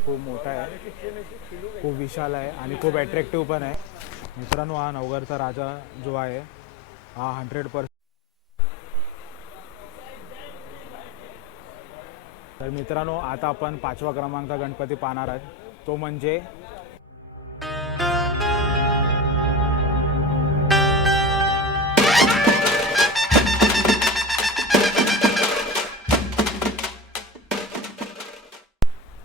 खूप मोठा आहे. खूप विशाल आहे आणि खूप अट्रॅक्टिव्ह पण आहे. मित्रांनो हा नवघरचा राजा जो आहे हा हंड्रेड पर्सेंट तर मित्रांनो आता आपण पाचवा क्रमांक गणपती पाहणार आहोत. तो म्हणजे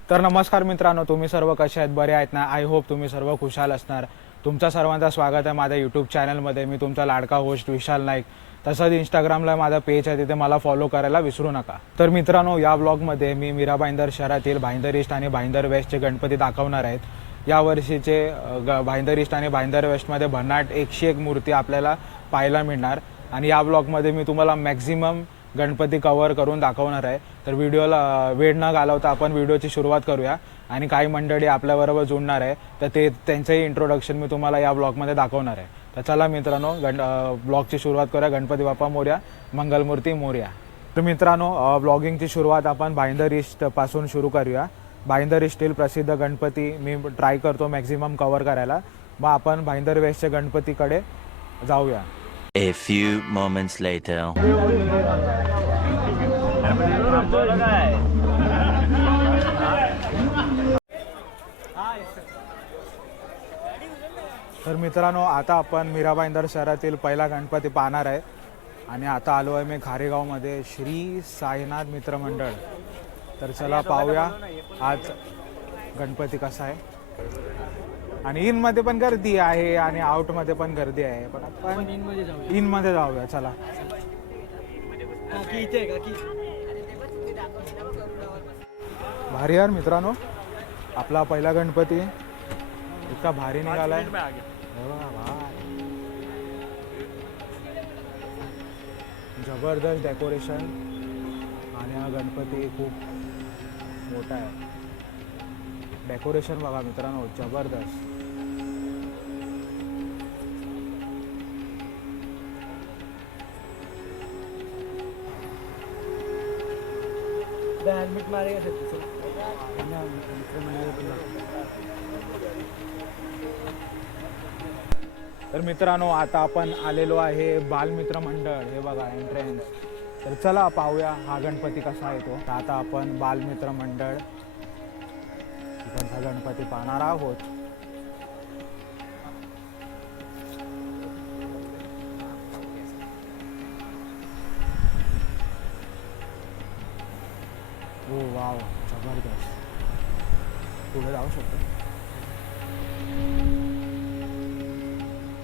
तर नमस्कार मित्रांनो तुम्ही सर्व कसे आहेत? बरे आहेत ना? आय होप तुम्ही सर्व खुशाल असणार. तुमचा सर्वांचं स्वागत आहे माझ्या यूट्यूब चॅनलमध्ये मी तुमचा लाडका होस्ट विशाल नाईक. तसंच इंस्टाग्रामला माझा पेज आहे तिथे मला फॉलो करायला विसरू नका. तर मित्रांनो या ब्लॉगमध्ये मी मीरा भाईंदर शहरातील भाईंदर ईस्ट आणि भाईंदर वेस्टचे गणपती दाखवणार आहेत. या वर्षीचे ग- भाईंदर ईस्ट आणि भाईंदर वेस्टमध्ये भन्नाट एकशे एक मूर्ती आपल्याला पाहायला मिळणार. आणि या ब्लॉगमध्ये मी तुम्हाला मॅक्झिमम गणपती कवर करून दाखवणार आहे. तर व्हिडिओला वेळ न घालवता आपण व्हिडिओची सुरुवात करूया. आणि काही मंडळी आपल्याबरोबर जुळणार आहे. तर ते त्यांचंही इंट्रोडक्शन मी तुम्हाला या ब्लॉगमध्ये दाखवणार आहे. तर चला मित्रांनो गण ब्लॉगची सुरुवात करूया. गणपती बाप्पा मोर्या मंगलमूर्ती मोर्या. तर मित्रांनो ब्लॉगिंगची सुरुवात आपण भाईंदर ईस्टपासून सुरू करूया. भाईंदर ईस्टतील प्रसिद्ध गणपती मी ट्राय करतो मॅक्झिमम कव्हर करायला. मग आपण भाईंदर वेस्टच्या गणपतीकडे जाऊया. A few moments later. तर मित्रांनो आता आपण मीरा भाईंदर शहरातील पहिला गणपती पाहणार आहे. आणि आता आलो आहे मी खारेगावमध्ये श्री साईनाथ मित्र मंडळ. तर चला पाहूया आज गणपती कसा आहे. आणि इनमध्ये पण गर्दी आहे आणि आउटमध्ये पण गर्दी आहे. पण आपण इनमध्ये जाऊया. चला. भारी यार मित्रांनो. आपला पहिला गणपती. इतका भारी निघालाय. हे बघा. जबरदस्त डेकोरेशन आणि हा गणपती खूप मोठा आहे. डेकोरेशन बघा मित्रांनो जबरदस्त. हेल्मेट मारेगा तर मित्रांनो आता आपण आलेलो आहे बालमित्र मंडळ. हे बघा एंट्रन्स तर चला पाहूया हा गणपती कसा येतो. आता आपण बालमित्र मंडळ. गणपती पाहणार आहोत. हो वाव जबरदस्त पुढे जाऊ शकतो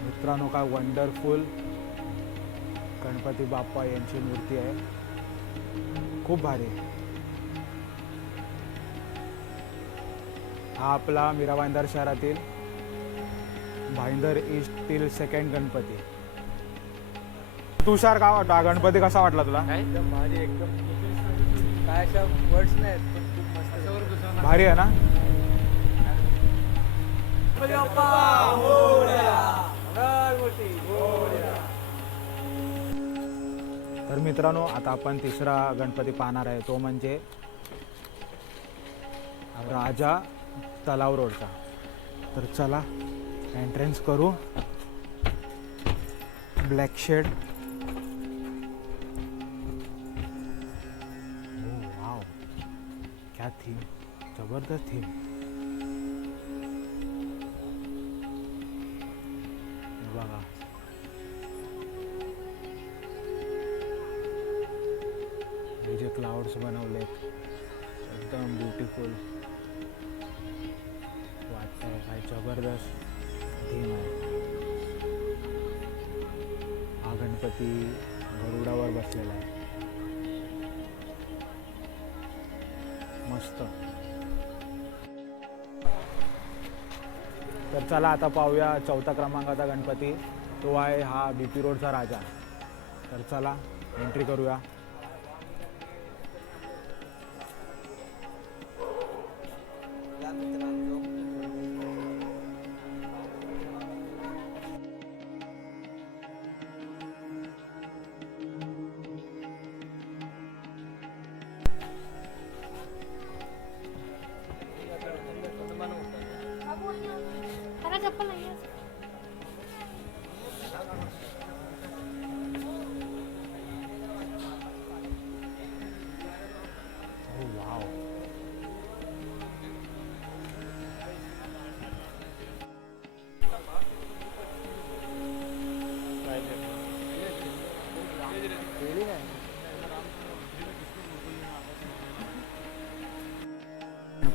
मित्रांनो काय वंडरफुल गणपती बाप्पा यांची मूर्ती आहे. खूप भारी. हा आपला मीरा भाईंदर शहरातील भाईंदर ईस्टतील सेकंड गणपती. तुषार का वाटतो? हा गणपती कसा वाटला तुला? एकदम भारी एकदम काय अशा वर्ड्स नाहीत पण खूप मस्त भारी आहे ना? तर मित्रांनो आता आपण तिसरा गणपती पाहणार आहे. तो म्हणजे राजा तलाव रोडचा. तर चला एंट्रन्स करू. ब्लॅक शेड जबरदस्त थीम तर चला आता पाहूया चौथा क्रमांकाचा गणपती. तो आहे हा बी पी रोडचा राजा. तर चला एंट्री करूया.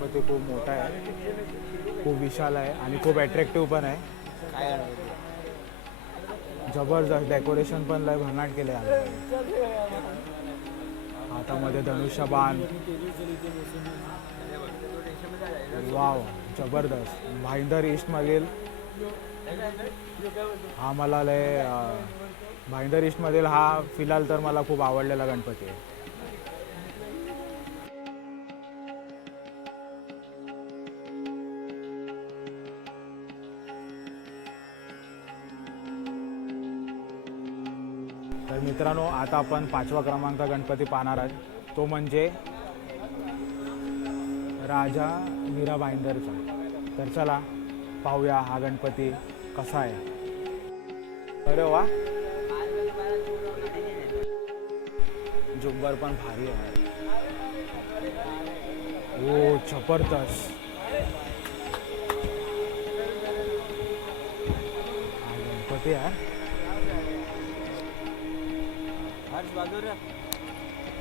गणपती खूप मोठा आहे. खूप विशाल आहे आणि खूप अट्रॅक्टिव्ह पण आहे. काय? जबरदस्त डेकोरेशन पण लय भन्नाट केले आहे हातामध्ये धनुष्यबाण वाव जबरदस्त. भाईंदर ईस्ट मागील हा मला लय भाईंदर ईस्ट मधील हा फिलहाल तर मला खूप आवडलेला गणपती आहे. आता आपण पाचवा क्रमांक गणपती पाहणार आहोत. तो म्हणजे राजा मीरा भाईंदरचा तर चला पाहूया हा गणपती कसा आहे. अरे वा. जुब्बर पण भारी आहे. ओ जबरदस्त. गणपती आहे.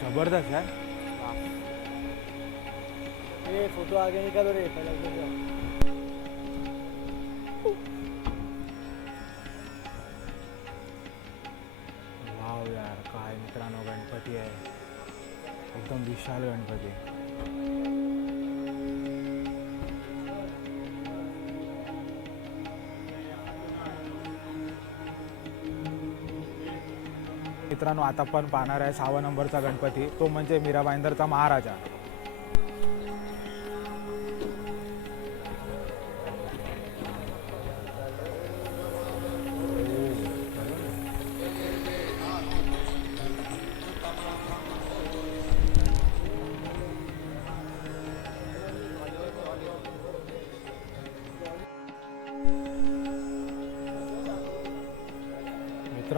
जबरदस्त आहे ये फोटो आगे निकालो रे पहले उधर जाओ. वाव यार काय मित्रांनो गणपती आहे. एकदम विशाल गणपती. मित्रांनो आता पण पाहणार आहे सहावा नंबरचा गणपती. तो म्हणजे मीरा भाईंदरचा महाराजा.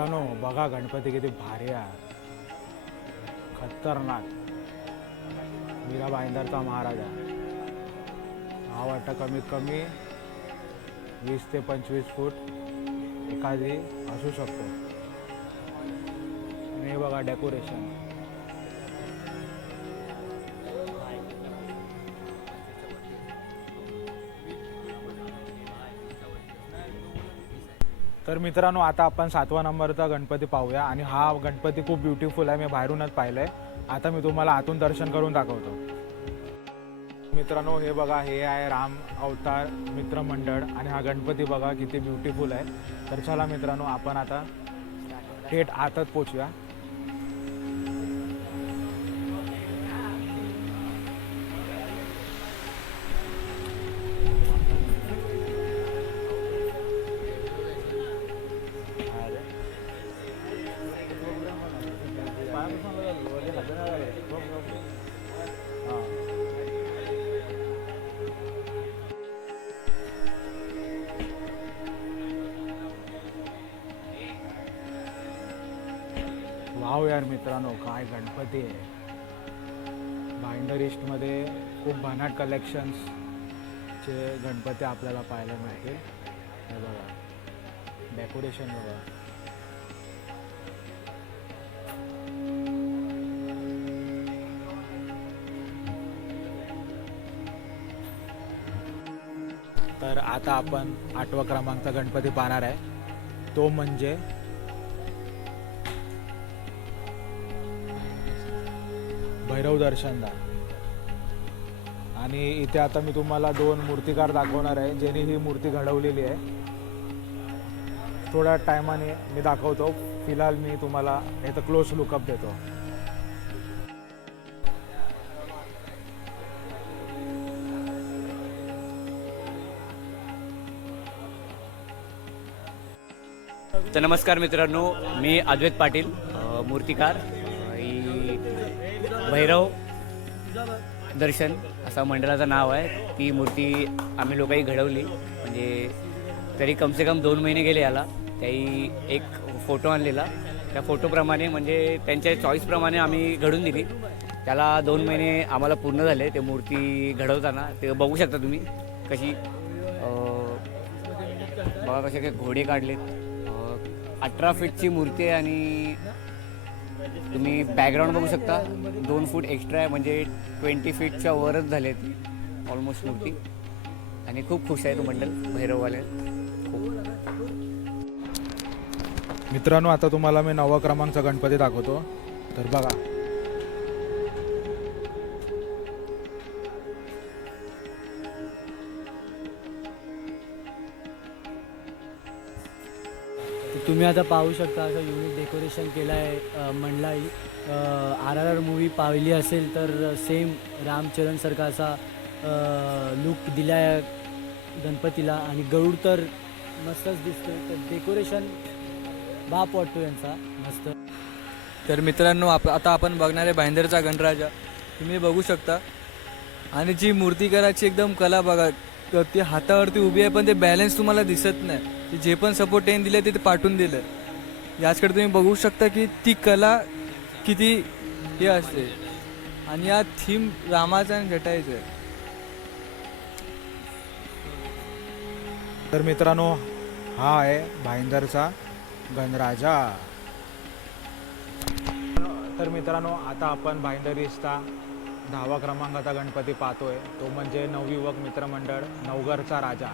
मित्रांनो बघा गणपती किती भारी आहे. खतरनाक. मीरा भाईंदरचा महाराजा हा वाटतं कमीत कमी वीस ते पंचवीस फूट एखादी असू शकतो. आणि हे बघा डेकोरेशन तर मित्रांनो आता आपण सातवा नंबरचा गणपती पाहूया आणि हा गणपती खूप ब्युटिफुल आहे. मी बाहेरूनच पाहिलं आहे आता मी तुम्हाला आतून दर्शन करून दाखवतो. मित्रांनो हे बघा हे आहे राम अवतार मित्रमंडळ आणि हा गणपती बघा किती ब्युटिफुल आहे. तर चला मित्रांनो आपण आता थेट आतच पोचूया. गणपती आहे. भाईंडर ईस्टमध्ये खूप भन्नाट कलेक्शन्सचे गणपती आपल्याला पाहायला मिळते हे बघा. डेकोरेशन बघा. तर आता आपण आठवा क्रमांकचा गणपती पाहणार आहे. तो म्हणजे भैरव दर्शनला आणि इथे आता मी तुम्हाला दोन मूर्तिकार दाखवणार आहे ज्यांनी ही मूर्ती घडवलेली आहे. थोड्या टायमाने मी दाखवतो. फिलहाल मी तुम्हाला याचं क्लोज लुकअप देतो. तर नमस्कार मित्रांनो मी अद्वैत पाटील मूर्तिकार. भैरव दर्शन असं मंडळाचं नाव आहे. ती मूर्ती आम्ही लोकांनी घडवली. म्हणजे तरी कमसे कम दोन महिने गेले याला. त्याही एक फोटो आणलेला. त्या फोटोप्रमाणे म्हणजे त्यांच्या चॉईसप्रमाणे आम्ही घडून दिली. त्याला दोन महिने आम्हाला पूर्ण झाले. ते मूर्ती घडवताना. ते बघू शकता तुम्ही कशी बघा कसे काही घोडे काढलेत. अठरा फीटची मूर्ती आहे आणि तुम्ही बॅकग्राऊंड बघू शकता. दोन फूट एक्स्ट्रा आहे म्हणजे ट्वेंटी फीटच्या वरच झाले ती ऑलमोस्ट मूर्ती आणि खूप खुश आहे तो मंडल भैरववाले. मित्रांनो आता तुम्हाला मी नवा क्रमांकचा गणपती दाखवतो. तर बघा तुम्ही आता पाहू शकता असं युनिक डेकोरेशन केलं आहे मंडळाई आर आर आर मूवी पाहिली असेल तर सेम रामचरणसारखा सरकारचा लुक दिला आहे गणपतीला. आणि गरुड तर मस्तच दिसतो तर डेकोरेशन बाप वाटतो यांचा. मस्त. तर मित्रांनो आप आता आपण बघणार आहे भाईंदरचा गणराजा तुम्ही बघू शकता. आणि जी मूर्तिकाराची एकदम कला बघा. ती हातावरती उभी आहे पण ते बॅलन्स तुम्हाला दिसत नाही. ते जे पण सपोर्ट त्यांनी दिले ते पाठवून दिलं याचकडे तुम्ही बघू शकता की ती कला किती हे असते. आणि या थीम रामाचं आणि जटायचं आहे. तर मित्रांनो हा आहे भाईंदरचा गणराजा. तर मित्रांनो आता आपण भाईंदर भाईंदरीचा दहावा क्रमांकाचा गणपती पाहतोय. तो म्हणजे नवयुवक मित्रमंडळ नवगरचा राजा.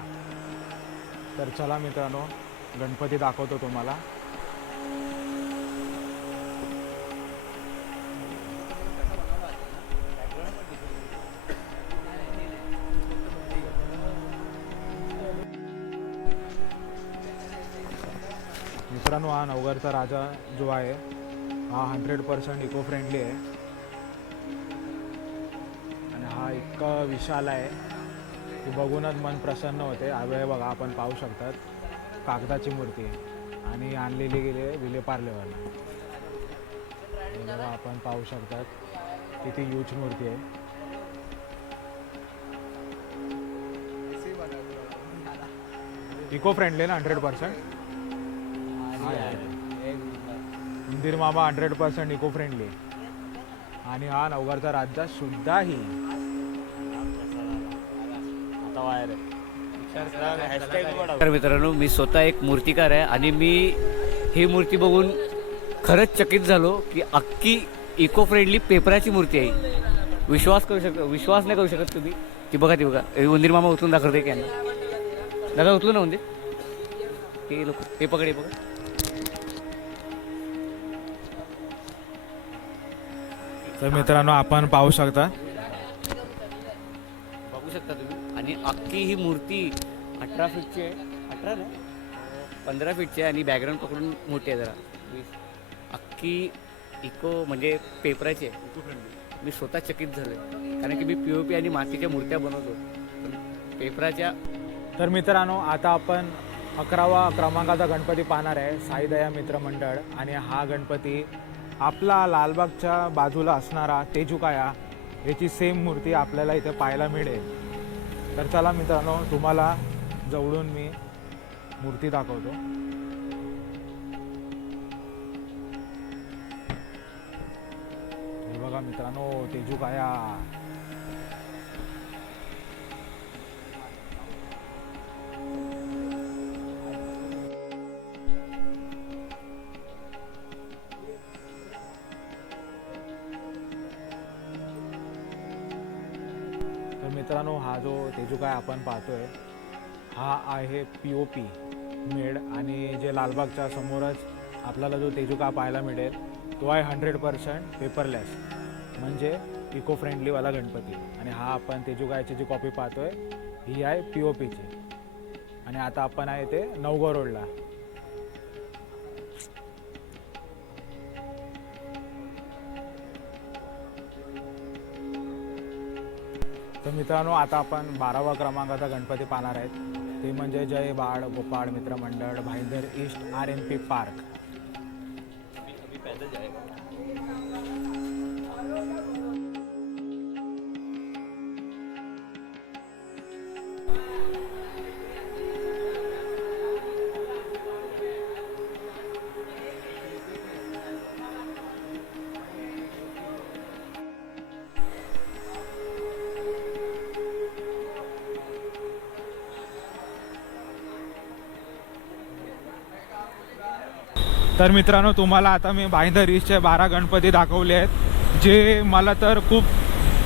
तर चला मित्रांनो गणपती दाखवतो तुम्हाला. मित्रांनो हा नवगरचा राजा जो आहे हा हंड्रेड पर्सेंट इको फ्रेंडली आहे. इतकं विशाल आहे की बघूनच मन प्रसन्न होते. आहे बघा आपण पाहू शकतात. कागदाची मूर्ती आहे आणि आणलेली गेली आहे विलेपार्लेवाला बघा आपण पाहू शकतात. किती यूज मूर्ती आहे. इको फ्रेंडली ना हंड्रेड पर्सेंट मंदिर मामा हंड्रेड पर्सेंट इको फ्रेंडली आणि हा नवघरचा राज्य सुद्धाही. तर मित्रांनो मी स्वतः एक मूर्तिकार आहे आणि मी ही मूर्ती बघून खरंच चकित झालो की अख्खी इको फ्रेंडली पेपराची मूर्ती आहे विश्वास करू शकता विश्वास नाही करू शकत तुम्ही. ती बघा ती बघा. हे उंदीर मामा उचलून दाखवते की यांना. दादा उचलू ना उंदीर. ते लोक हे पकड हे पकड. तर मित्रांनो आपण पाहू शकता. बघू शकता तुम्ही. आणि अख्खी ही मूर्ती अठरा फीटची अठरा ना पंधरा फीटची आहे आणि बॅकग्राऊंड पकडून मोठी आहे जरा. वीस. अख्खी इको म्हणजे पेपराची आहे. मी स्वतः चकित झालो कारण की मी पी ओ पी आणि मातीच्या मूर्त्या बनवतो. पण पेपराच्या तर मित्रांनो आता आपण अकरावा क्रमांकाचा गणपती पाहणार आहे साईदया मित्र मंडळ. आणि हा गणपती आपला लालबागच्या बाजूला असणारा तेजुकाया याची सेम मूर्ती आपल्याला इथे पाहायला मिळेल. तर चला मित्रांनो तुम्हाला जवळून मी मूर्ती दाखवतो. हे बघा मित्रांनो तेजुकाया तर मित्रांनो हा जो तेजू काय आपण पाहतोय हा आहे पी ओ पी मेड. आणि जे लालबागच्या समोरच आपल्याला जो तेजुका पाहायला मिळेल तो आहे हंड्रेड पर्सेंट पेपरलेस म्हणजे इको फ्रेंडलीवाला गणपती. आणि हा आपण तेजुकायची जी कॉपी पाहतोय ही आहे पी ओ पीची आणि आता आपण आहे ते नवगो रोडला. तर मित्रांनो आता आपण बारावा क्रमांकाचा गणपती पाहणार आहेत. ते म्हणजे जय बाळ गोपाळ मित्रमंडळ Bhayander east R M P park. तर मित्रांनो तुम्हाला आता मी भाईंदर बारा गणपती दाखवले आहेत जे मला तर खूप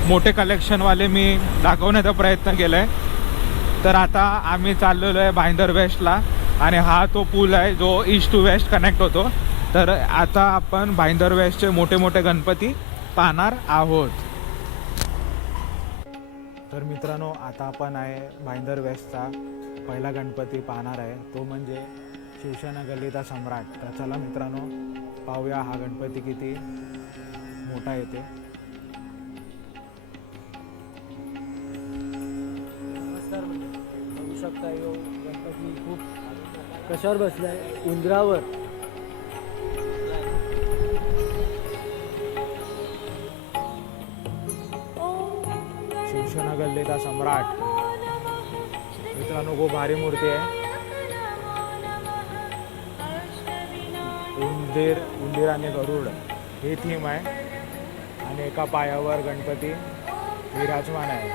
मोठे कलेक्शनवाले मी दाखवण्याचा प्रयत्न केला आहे तर आता आम्ही चाललेलो आहे भाईंदर वेस्टला आणि हा तो पूल आहे जो ईस्ट टू वेस्ट कनेक्ट होतो. तर आता आपण भाईंदर वेस्टचे मोठे मोठे गणपती पाहणार आहोत. तर मित्रांनो आता आपण आहे भाईंदर वेस्टचा पहिला गणपती पाहणार आहे तो म्हणजे शिवसेना गल्लीचा सम्राट. तर चला मित्रांनो पाहूया हा गणपती किती मोठा येते नमस्कार म्हणजे बघू शकता यो गणपती खूप कशावर बसलाय? उंदरावर. शिवसेना गल्लीचा सम्राट. मित्रांनो खूप भारी मूर्ती आहे. उंदीर उंदीर आणि गरुड ही थीम आहे. आणि एका पायावर गणपती विराजमान आहे.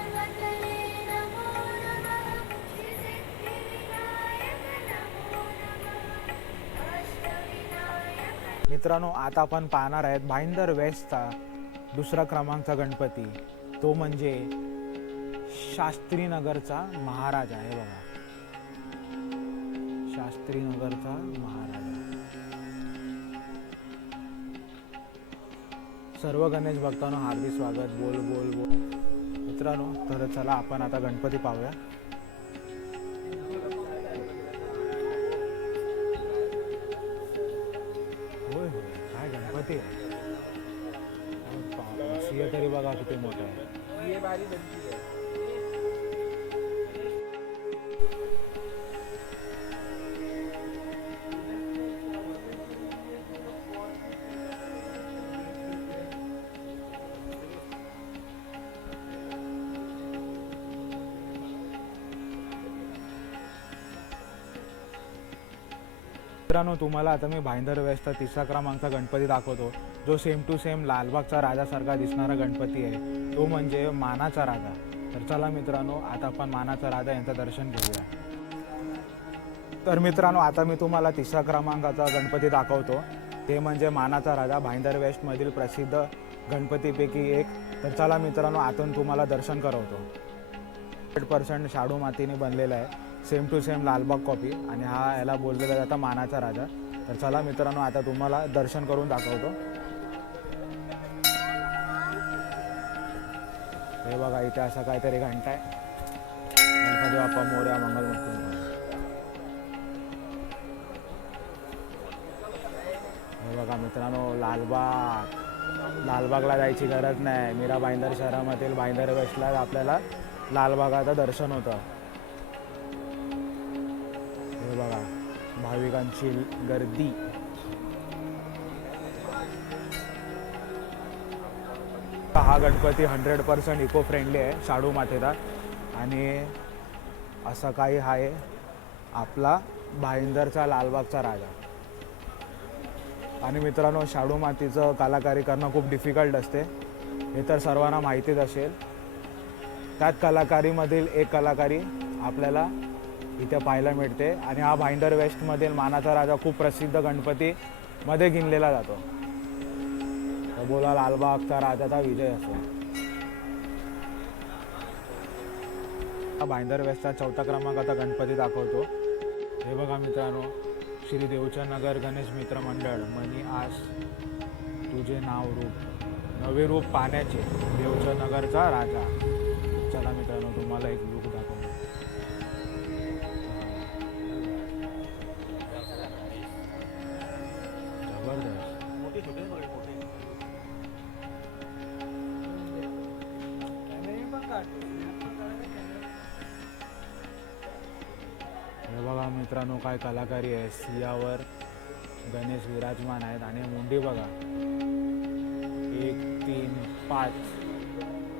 मित्रांनो आता आपण पाहणार आहेत भाईंदर वेस्टचा दुसरा क्रमांकचा गणपती. तो म्हणजे शास्त्रीनगरचा महाराजा आहे बघा. शास्त्रीनगरचा महाराजा. सर्व गणेश भक्तांनो हार्दिक स्वागत. बोल बोल बोल. मित्रांनो तर चला आपण आता गणपती पाहूया. होय होय. काय गणपती? आहे सिंह तरी बघा किती मोठा आहे. मित्रांनो तुम्हाला आता मी भाईंदर वेस्टचा तिसरा क्रमांकचा गणपती दाखवतो. जो सेम टू सेम लालबागचा राजासारखा दिसणारा गणपती आहे. तो म्हणजे मानाचा राजा. तर चला मित्रांनो आता आपण मानाचा राजा यांचं दर्शन घेऊया. तर मित्रांनो आता मी तुम्हाला तिसऱ्या क्रमांकाचा गणपती दाखवतो. ते म्हणजे मानाचा राजा भाईंदर वेस्टमधील प्रसिद्ध गणपतीपैकी एक. तर चला मित्रांनो आतून तुम्हाला दर्शन करवतो. हंड्रेड पर्सेंट शाडू मातीने बनलेला आहे. Same to same Lalbaug copy. आणि हा याला बोललेला जातं मानाचा राजा. तर चला मित्रांनो आता तुम्हाला दर्शन करून दाखवतो. हे बघा इथे असं काहीतरी घंटा आहे गणपती बाप्पा मोर्या मंगलमूर्ती. हे बघा मित्रांनो लालबाग. लालबागला जायची गरज नाही. मीरा भाईंदर शहरामधील भाईंदर वेस्टला आपल्याला लालबागाचं दर्शन होतं. हे बघा भाविकांची गर्दी. हा Ganpati hundred percent eco friendly आहे शाडू मातेचा. आणि असं काही आहे आपला भाईंदरचा लालबागचा राजा. आणि मित्रांनो शाडू मातीचं कलाकारी करणं खूप डिफिकल्ट असते. हे तर सर्वांना माहितीच असेल. त्यात कलाकारीमधील एक कलाकारी आपल्याला इथे पाहायला मिळते. आणि हा भाईंदर वेस्टमधील मानाचा राजा खूप प्रसिद्ध गणपतीमध्ये गिनलेला जातो. तर बोला लालबागचा राजाचा विजय असतो. हा भाईंदर वेस्टचा चौथा क्रमांकाचा गणपती दाखवतो. हे बघा मित्रांनो श्री देवचंद नगर गणेश मित्र मंडळ मनी आस तुझे नाव रूप नवे रूप पाण्याचे देवचंद नगरचा राजा. चला मित्रांनो तुम्हाला एक काय आहे सियावर गणेश विराजमान आहेत आणि मुंडी बघा. एक तीन पाच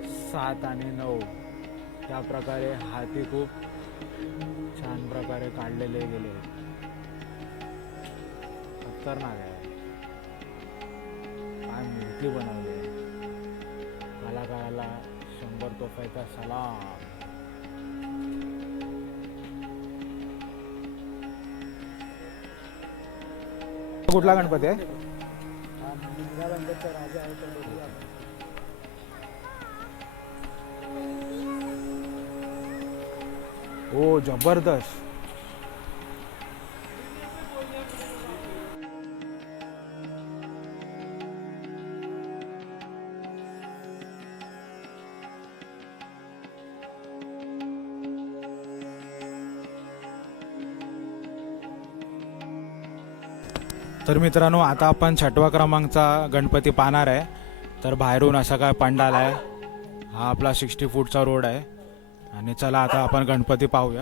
सात आणि नऊ. त्या प्रकारे हाती खूप छान प्रकारे काढलेले गेले. खतरनाक आहे. काय मूर्ती बनवली. आहे. कलाकाराला शंभर तोफाचा सलाम. कुठला गणपती आहे? ओ जबरदस्त. तर मित्रांनो आता आपण छठवा क्रमांकचा गणपती पाहणार आहे. तर बाहेरून असा काय पंडाल आहे. हा आपला सिक्स्टी फूटचा रोड आहे. आणि चला आता आपण गणपती पाहूया.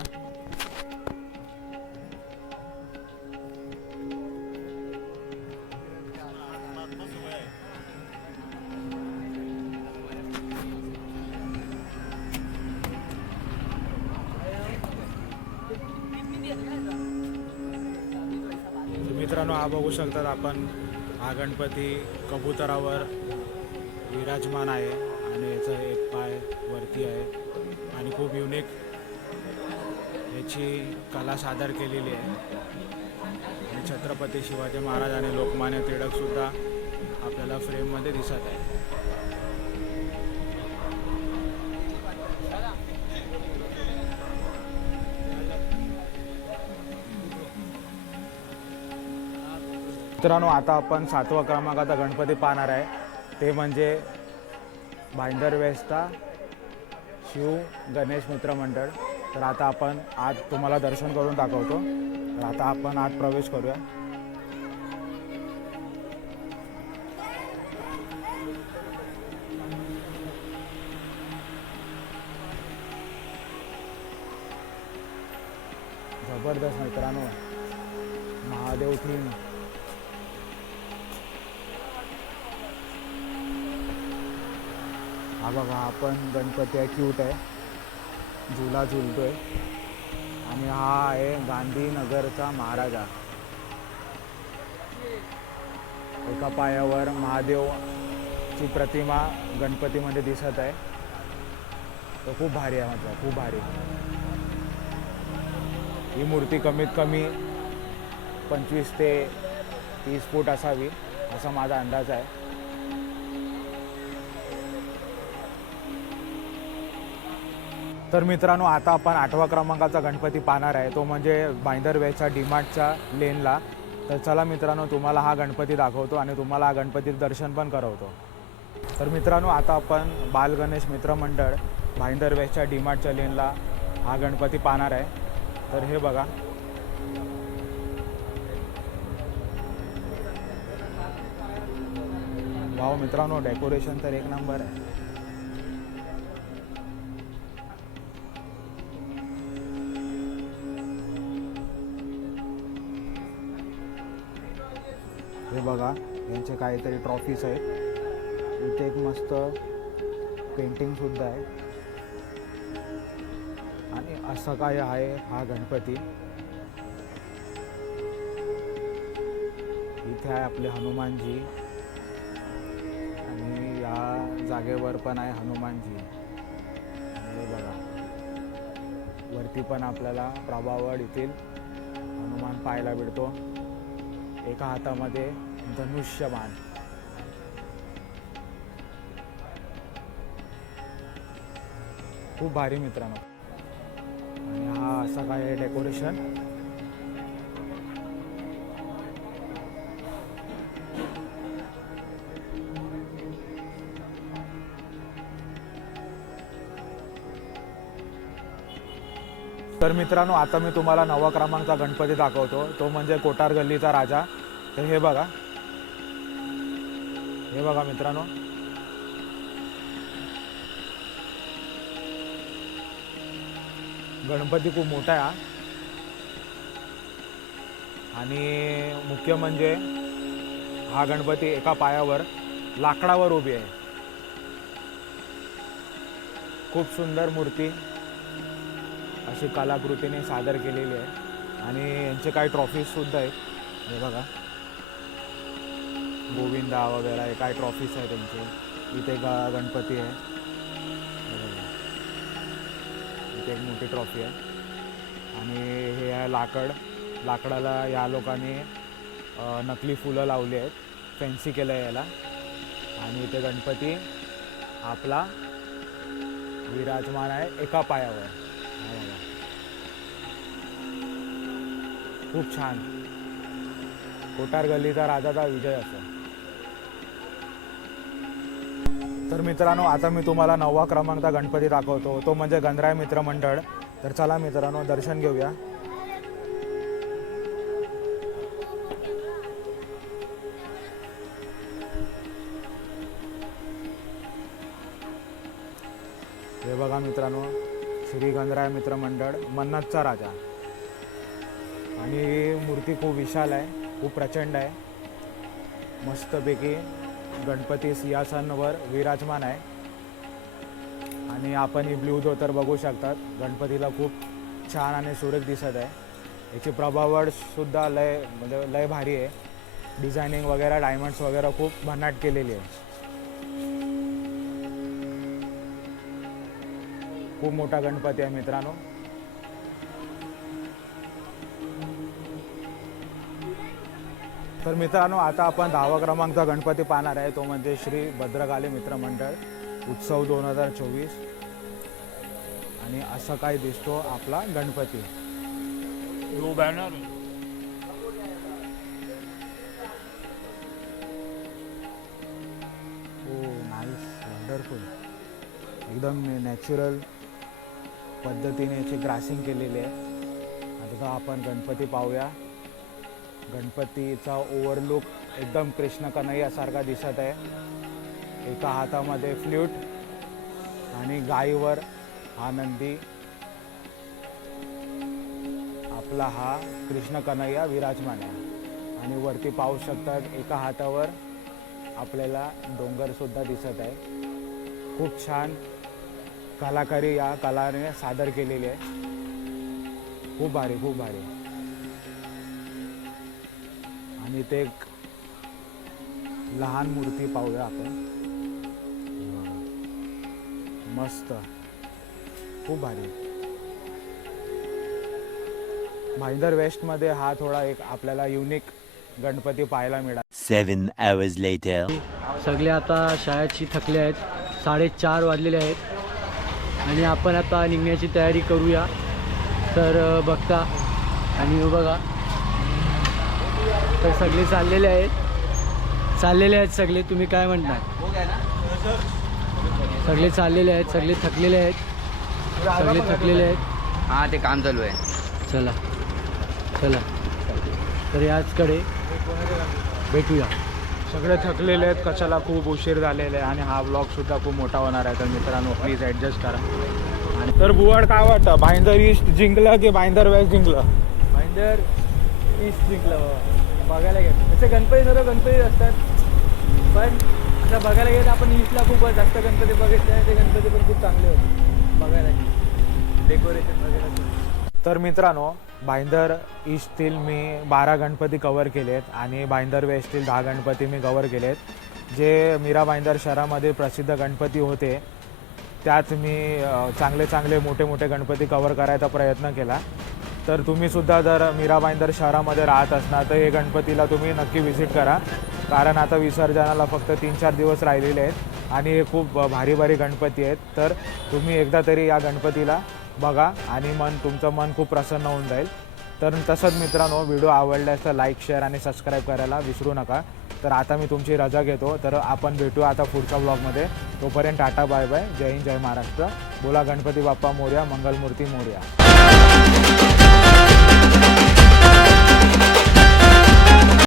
मित्रांनो हा बघू शकतात आपण. हा गणपती कबुतरावर विराजमान आहे आणि याचा एक पाय वरती आहे आणि खूप युनिक याची कला सादर केलेली आहे. आणि छत्रपती शिवाजी महाराज आणि लोकमान्य टिळकसुद्धा आपल्याला फ्रेममध्ये दिसत आहे. मित्रांनो आता आपण सातवा क्रमांकाचा गणपती पाहणार आहे. ते म्हणजे भाईंदर वेस्ता शिव गणेश मित्र मंडळ. तर आता आपण आज तुम्हाला दर्शन करून दाखवतो. तर आता आपण आत प्रवेश करूया. जबरदस्त मित्रांनो महादेव थीम. हा बघा आपण गणपती आहे क्यूट आहे. झुला झुलतो आहे आणि हा आहे गांधीनगरचा महाराजा. एका पायावर महादेवची प्रतिमा गणपतीमध्ये दिसत आहे. तो खूप भारी आहे म्हटलं खूप भारी. ही मूर्ती कमीत कमी पंचवीस ते तीस फूट असावी असा माझा अंदाज आहे. तर मित्रांनो आता आपण आठवा क्रमांकाचा गणपती पाहणार आहे. तो म्हणजे बाईंदरवेच्या डीमार्टच्या लेनला. तर चला मित्रांनो तुम्हाला हा गणपती दाखवतो आणि तुम्हाला हा गणपतीचं दर्शन पण करवतो. तर मित्रांनो आता आपण बाल गणेश मित्र डीमार्टच्या लेनला हा गणपती पाहणार आहे. तर हे बघा. भाऊ मित्रांनो डेकोरेशन तर एक नंबर आहे. त्यांचे काहीतरी ट्रॉफीज आहेत. इथे एक मस्त पेंटिंगसुद्धा आहे. आणि असं काय आहे हा गणपती. इथे आहे आपले हनुमानजी. आणि या जागेवर पण आहे हनुमानजी. हे बघा. वरती पण आपल्याला प्रभावड येथील हनुमान पाहायला भेटतो एका हातामध्ये धनुष्यबाण खूप भारी मित्रांनो. आणि हा असा काय डेकोरेशन तर मित्रांनो आता मी तुम्हाला नवा क्रमांकचा गणपती दाखवतो. तो म्हणजे कोटार गल्लीचा राजा. तर हे बघा. हे बघा मित्रांनो. गणपती खूप मोठा आहे आणि मुख्य म्हणजे हा गणपती एका पायावर लाकडावर उभी आहे. खूप सुंदर मूर्ती अशी कलाकृतीने सादर केलेली आहे. आणि यांचे काही ट्रॉफीज सुद्धा आहेत. हे बघा. गोविंदा वगैरे हे काय ट्रॉफीज आहे त्यांचे. इथे ग गणपती आहे. इथे एक मोठी ट्रॉफी आहे. आणि हे आहे लाकड. लाकडाला या लोकांनी नकली फुलं लावली आहेत. फॅन्सी केलं आहे याला. आणि इथे गणपती आपला विराजमान आहे एका पायावर. खूप छान. कोटार गल्लीचा राजाचा विजय असो. तर मित्रांनो आता मी तुम्हाला नववा क्रमांकचा गणपती दाखवतो. तो म्हणजे गंधराय मित्र मंडळ. तर चला मित्रांनो दर्शन घेऊया. हे बघा मित्रांनो श्री गंधराय मित्र मंडळ मन्नतचा राजा. आणि ही मूर्ती खूप विशाल आहे खूप प्रचंड आहे. मस्तपैकी गणपती सिंहासनवर विराजमान आहे. आणि आपण ही ब्ल्यू धोतर बघू शकतात. गणपतीला खूप छान आणि सुरेख दिसत आहे. याची प्रभावडसुद्धा लय म्हणजे लय भारी आहे. डिझायनिंग वगैरे डायमंड्स वगैरे खूप भन्नाट केलेली आहे. खूप मोठा गणपती आहे मित्रांनो. तर मित्रांनो आता आपण दहावा क्रमांकचा गणपती पाहणार आहे. तो म्हणजे श्री भद्रकाली मित्र मंडळ उत्सव दोन हजार चोवीस. आणि असं काय दिसतो आपला गणपती. हो नाईस वंडरफुल एकदम नॅचरल पद्धतीने याची ग्रासिंग केलेली आहे. आता आपण गणपती पाहूया. गणपतीचा ओव्हरलुक एकदम कृष्ण कन्हैयासारखा दिसत आहे. एका हातामध्ये फ्ल्यूट आणि गायीवर हा नंदी आपला हा कृष्ण कन्हैया विराजमान आहे. आणि वरती पाहू शकतात एका हातावर आपल्याला डोंगर सुद्धा दिसत आहे. खूप छान कलाकारी या कलाने सादर केलेली आहे. खूप भारी खूप भारी. ते एक लहान मूर्ती पाहूया आपण. मस्त. खूप भारी. भाईंदर वेस्टमध्ये हा थोडा एक आपल्याला युनिक गणपती पाहायला मिळाला. Seven hours later. सगळे आता शाळेची थकले आहेत. साडेचार वाजलेले आहेत. आणि आपण आता निघण्याची तयारी करूया. तर बघता आणि बघा. तर सगळे चाललेले आहेत. चाललेले आहेत सगळे तुम्ही काय म्हणताय सगळे चाललेले आहेत सगळे थकलेले आहेत. सगळे थकलेले आहेत. हा ते काम चालू आहे. चला. चला. तर याचकडे भेटूया. सगळे थकलेले आहेत कशाला खूप उशीर झालेले आहे आणि हा ब्लॉग सुद्धा खूप मोठा होणार आहे. तर मित्रांनो प्लीज ॲडजस्ट करा. आणि तर बुवाड काय वाटतं? भाईंदर ईस्ट जिंकलं की भाईंदर वेस्ट जिंकलं? भाईंदर ईस्ट जिंकला. बाबा बघायला गेलं. त्याचे गणपती सर्व गणपती असतात. पण आता बघायला गेलं तर आपण ईस्टला खूप जास्त गणपती बघितले आहे ते गणपती पण खूप चांगले होते. बघायला डेकोरेशन वगैरे तर मित्रांनो भाईंदर ईस्टतील मी बारा गणपती कवर केलेत आणि भाईंदर वेस्टतील दहा गणपती मी कवर केलेत. जे मीरा भाईंदर शहरामध्ये प्रसिद्ध गणपती होते त्यात मी चांगले चांगले मोठे मोठे गणपती कवर करायचा प्रयत्न केला. तर तुम्हीसुद्धा जर मीराबाईंदर शहरामध्ये राहत असणार तर हे गणपतीला तुम्ही नक्की व्हिजिट करा. कारण आता विसर्जनाला फक्त तीन चार दिवस राहिलेले आहेत आणि हे खूप भारी भारी गणपती आहेत. तर तुम्ही एकदा तरी या गणपतीला बघा आणि मन तुमचं मन खूप प्रसन्न होऊन जाईल. तर तसंच मित्रांनो व्हिडिओ आवडल्यास तर लाईक शेअर आणि सबस्क्राईब करायला विसरू नका. तर आता मी तुमची रजा घेतो. तर आपण भेटू आता पुढच्या ब्लॉगमध्ये तोपर्यंत टाटा बाय बाय. जय हिंद जय महाराष्ट्र. बोला गणपती बाप्पा मोर्या मंगलमूर्ती मोर्या.